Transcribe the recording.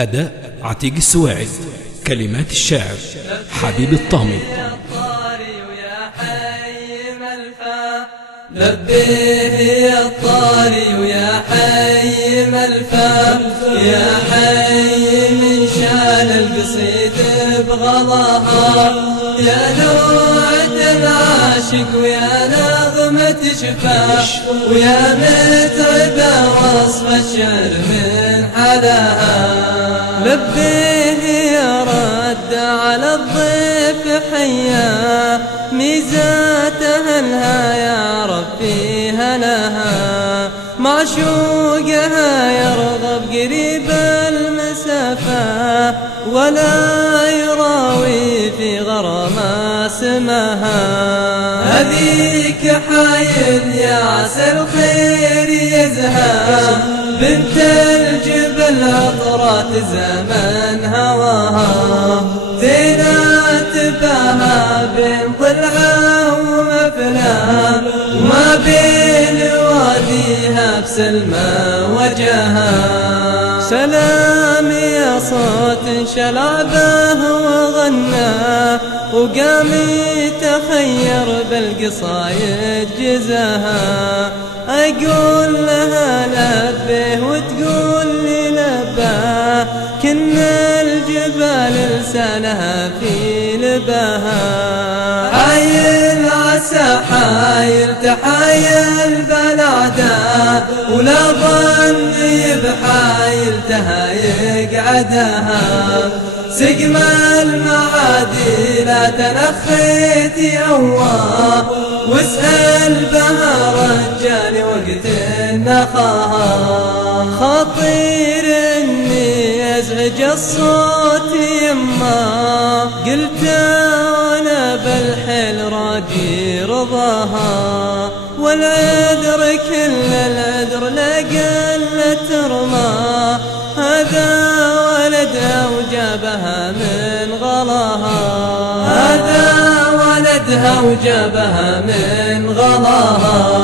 أداء عتيق السواعد، كلمات الشاعر حبيب الطامي. لبيه يا الطاري ويا حي ملفا، يا حي من شان القصيد بغلاها، يا لوعة العاشق ويا نغمة شفا، ويا متعبة وصف الشعر من حلاها. لبيه يا رد على الضيف حيا، ميزاتها أهلها يا ربي هلاها، معشوقها يرغب قريب المسافة، ولا يراوي في غرامة سماها. هذيك حايل يا عسى الخير يزهى، بنت الجبل عطرات زمن هواها، زينات باها بين ضلعه ومفلاه، وما بين واديها بسلمى وجهها. سلام يا صوت شلعبه وغنى، وقام يتخير بالقصايد جزاها. أقول لها لبيه وتقول لي لباه، كنا الجبال لسانها في لباها. حايل عسى حايل تحايل بلعدا، ولا ظني بحايل تهايق عداها. سقم المعادي لا تنخيت يواه، واسأل بها رجال وقت النخاها. خطير اني ازعج الصوت يما، قلت وانا بالحيل راجي رضاها، والعذر كل العذر لقل ترمى، هذا ولدها وجابها من غلاها، هذا ولدها وجابها من غلاها.